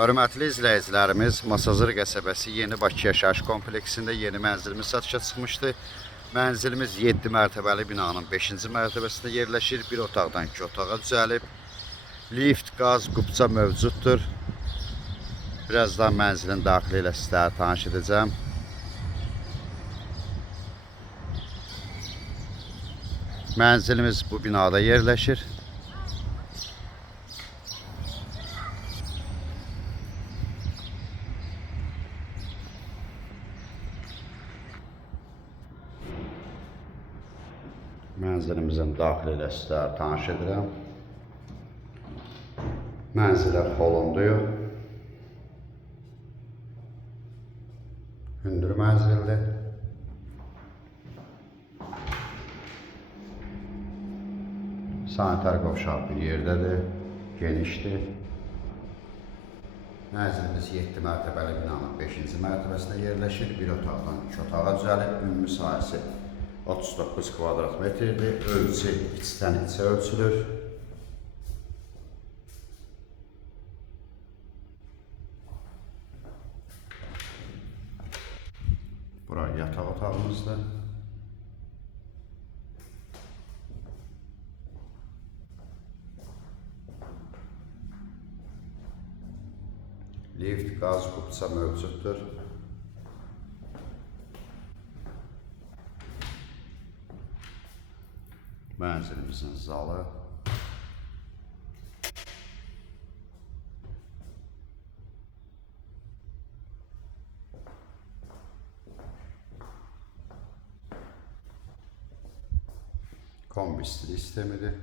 Hörmətli izləyicilərimiz, Masazır qəsəbəsi Yeni Bakı yaşayış kompleksində yeni mənzilimiz satışa çıxmışdı. Mənzilimiz 7 mərtəbəli binanın 5-ci mərtəbəsində yerləşir. Bir otaqdan 2 otağa düzəlib. Lift, qaz, qubça mövcuddur. Birazdan mənzilin daxili ilə sizlərə tanış edəcəm. Mənzilimiz bu binada yerləşir. Mənzilimizin daxili ilə sizlərə tanış edirəm. Mənzilə xolunduyuq. Hündür mənzildir. Sanitar qovşaq bir yerdədir, genişdir. Mənzilimiz 7 mərtəbəli binanın 5-ci mərtəbəsində yerləşir. Bir otaqdan 2 otağa düzəlib, ümumi sahəsi 39 kvadrat metrdir. Ölçü içdən içə ölçülür. Bura yataq otağımızdır. Lift, qaz, qubça mövcuddur. Mənzilimizin zalı. Kombi sistemidir.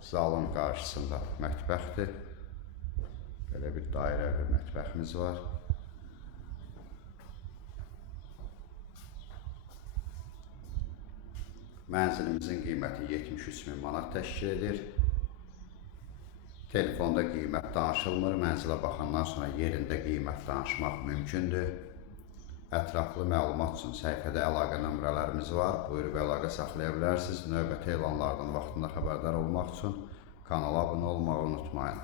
Zalın qarşısında mətbəxdir. Belə bir dairə bir mətbəximiz var. Mənzilimizin qiyməti 73.000 manat təşkil edir. Telefonda qiymət danışılmır. Mənzilə baxandan sonra yerində qiymət danışmaq mümkündür. Ətraflı məlumat üçün səhifədə əlaqə nömrələrimiz var. Buyurub əlaqə saxlaya bilərsiniz. Növbəti elanlardan vaxtında xəbərdar olmaq üçün kanala abunə olmağı unutmayın.